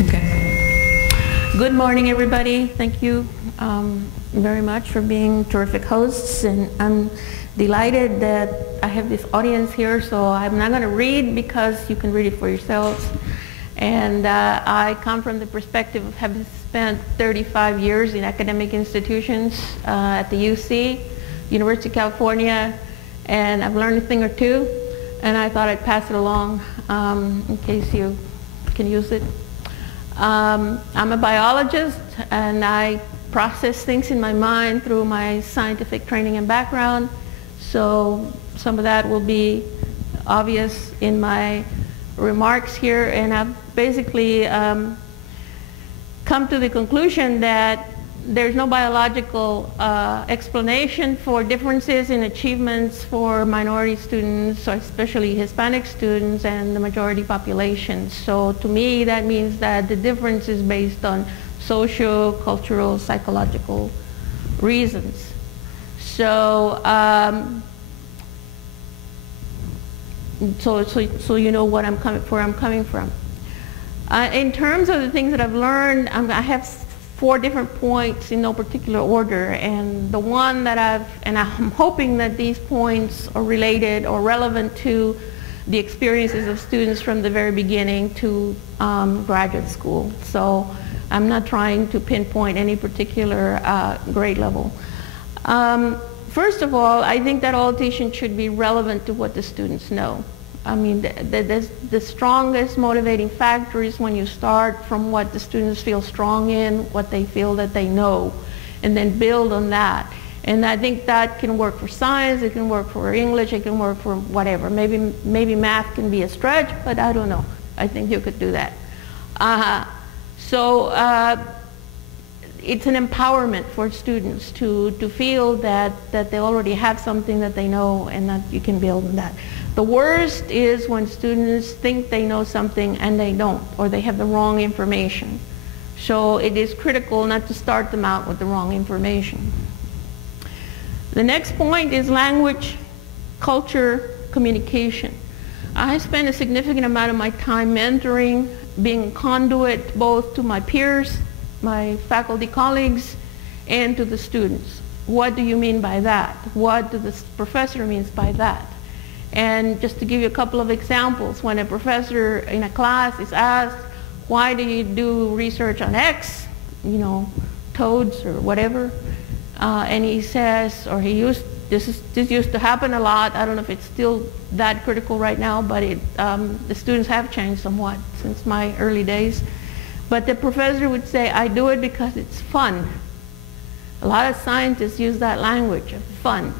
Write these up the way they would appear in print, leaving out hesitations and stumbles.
Okay. Good morning, everybody. Thank you very much for being terrific hosts, and I'm delighted that I have this audience here, so I'm not going to read because you can read it for yourselves. And I come from the perspective of having spent 35 years in academic institutions at the UC, University of California, and I've learned a thing or two, and I thought I'd pass it along in case you can use it. I'm a biologist, and I process things in my mind through my scientific training and background, so some of that will be obvious in my remarks here, and I've basically come to the conclusion that there's no biological explanation for differences in achievements for minority students, or especially Hispanic students, and the majority population. So to me, that means that the difference is based on social, cultural, psychological reasons. So, so you know what where I'm coming from. In terms of the things that I've learned, I have 4 different points in no particular order, and the one that I'm hoping that these points are related or relevant to the experiences of students from the very beginning to graduate school. So I'm not trying to pinpoint any particular grade level. First of all, I think that all teaching should be relevant to what the students know. I mean, the strongest motivating factor is when you start from what the students feel strong in, what they feel that they know, and then build on that. And I think that can work for science, it can work for English, it can work for whatever. Maybe math can be a stretch, but I don't know. I think you could do that. It's an empowerment for students to feel that they already have something that they know and that you can build on that. The worst is when students think they know something and they don't, or they have the wrong information. So it is critical not to start them out with the wrong information. The next point is language, culture, communication. I spend a significant amount of my time mentoring, being a conduit both to my peers, my faculty colleagues, and to the students. What do you mean by that? What do the professor means by that? And just to give you a couple of examples, when a professor in a class is asked, why do you do research on X, you know, toads or whatever, and he says, or this used to happen a lot, I don't know if it's still that critical right now, but the students have changed somewhat since my early days. But the professor would say, I do it because it's fun. A lot of scientists use that language of fun.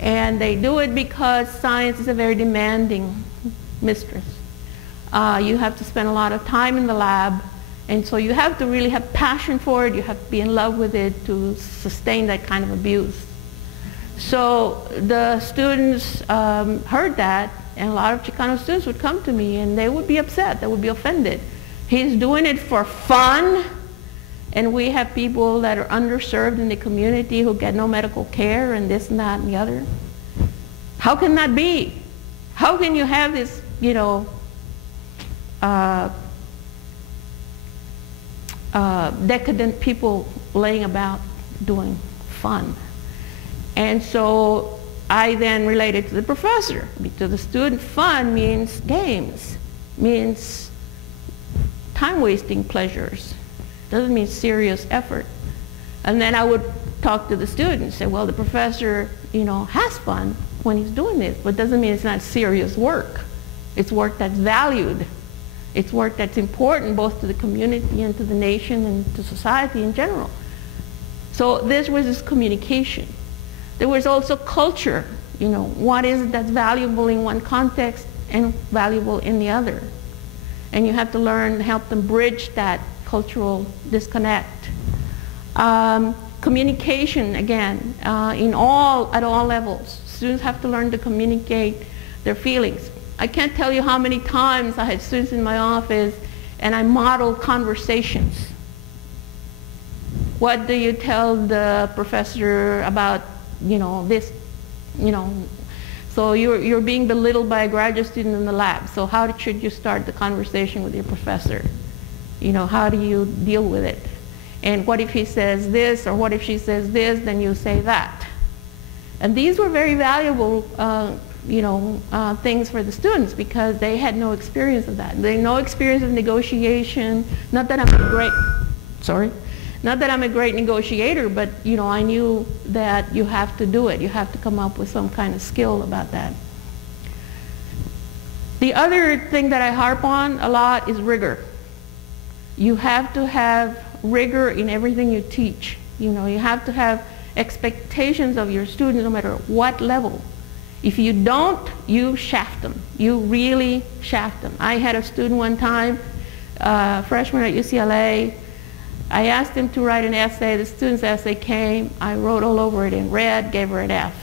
And they do it because science is a very demanding mistress. You have to spend a lot of time in the lab, and so you have to really have passion for it, you have to be in love with it to sustain that kind of abuse. So the students heard that, and a lot of Chicano students would come to me and they would be upset, they would be offended. He's doing it for fun, and we have people that are underserved in the community who get no medical care and this and that and the other. How can that be? How can you have this, you know, decadent people laying about doing fun? And so I then related to the professor, to the student. Fun means games, means time-wasting pleasures. Doesn't mean serious effort. And then I would talk to the students, say, well, the professor, you know, has fun when he's doing this, but doesn't mean it's not serious work. It's work that's valued. It's work that's important both to the community and to the nation and to society in general. So this was this communication. There was also culture. You know, what is it that's valuable in one context and valuable in the other? And you have to learn, help them bridge that cultural disconnect. Communication, again, at all levels. Students have to learn to communicate their feelings. I can't tell you how many times I had students in my office and I modeled conversations. What do you tell the professor about, you know, this, you know? So you're being belittled by a graduate student in the lab. So how should you start the conversation with your professor? You know, how do you deal with it? And what if he says this, or what if she says this, then you say that. And these were very valuable things for the students, because they had no experience of that. They had no experience of negotiation. Not that I'm a great negotiator, but I knew that you have to do it. You have to come up with some kind of skill about that. The other thing that I harp on a lot is rigor. You have to have rigor in everything you teach. You have to have expectations of your students no matter what level. If you don't, you shaft them. You really shaft them. I had a student one time, freshman at UCLA. I asked him to write an essay. The student's essay came. I wrote all over it in red, gave her an F.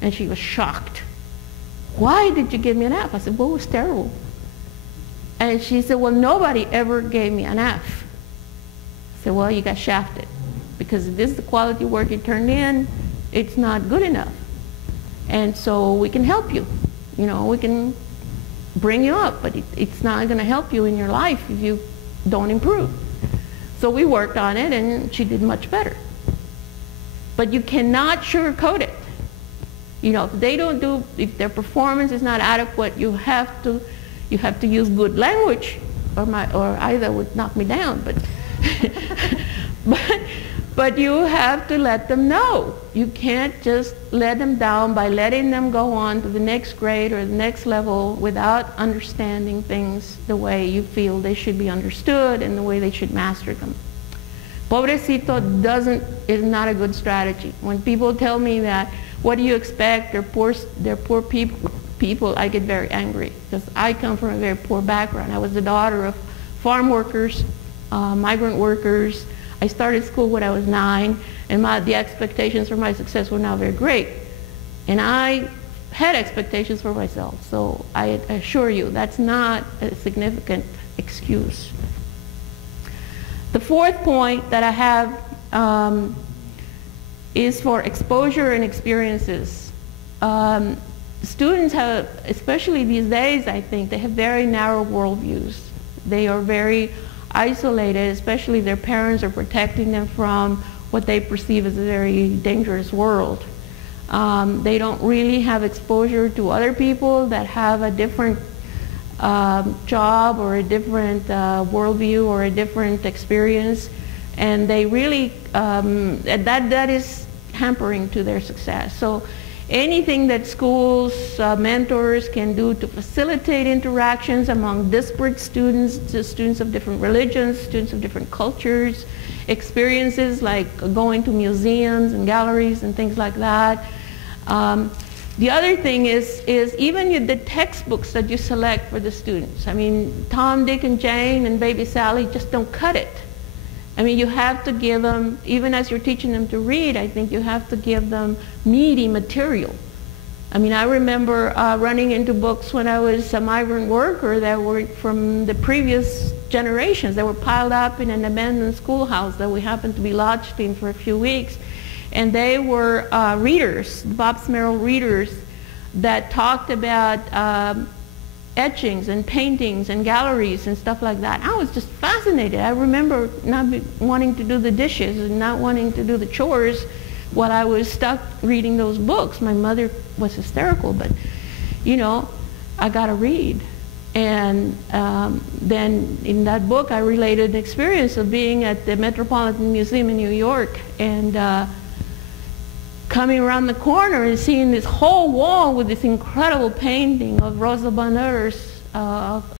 And she was shocked. Why did you give me an F? I said, well, it was terrible. And she said, well, nobody ever gave me an F. I said, well, you got shafted. Because if this is the quality work you turned in, it's not good enough. And so we can help you. We can bring you up, but it's not going to help you in your life if you don't improve. So we worked on it, and she did much better. But you cannot sugarcoat it. If their performance is not adequate, you have to use good language, or either would knock me down, but you have to let them know. You can't just let them down by letting them go on to the next grade or the next level without understanding things the way you feel they should be understood and the way they should master them. Pobrecito is not a good strategy. When people tell me that, what do you expect? They're poor people, I get very angry, because I come from a very poor background. I was the daughter of farm workers, migrant workers. I started school when I was 9, and the expectations for my success were now very great. And I had expectations for myself, so I assure you that's not a significant excuse. The fourth point that I have is for exposure and experiences. Students have, especially these days, I think, they have very narrow worldviews. They are very isolated, especially their parents are protecting them from what they perceive as a very dangerous world. They don't really have exposure to other people that have a different job or a different worldview or a different experience, and they really, that is hampering to their success. So anything that schools, mentors can do to facilitate interactions among disparate students, students of different religions, students of different cultures, experiences like going to museums and galleries and things like that. The other thing is even the textbooks that you select for the students. I mean, Tom, Dick, and Jane and Baby Sally just don't cut it. I mean, you have to give them, even as you're teaching them to read, I think you have to give them meaty material. I mean, I remember running into books when I was a migrant worker that were from the previous generations. They were piled up in an abandoned schoolhouse that we happened to be lodged in for a few weeks. And they were readers, Bob Smerrill readers, that talked about etchings and paintings and galleries and stuff like that. I was just fascinated. I remember not wanting to do the dishes and not wanting to do the chores while I was stuck reading those books. My mother was hysterical, but I got to read. And then in that book I related the experience of being at the Metropolitan Museum in New York and coming around the corner and seeing this whole wall with this incredible painting of Rosa Bonheur's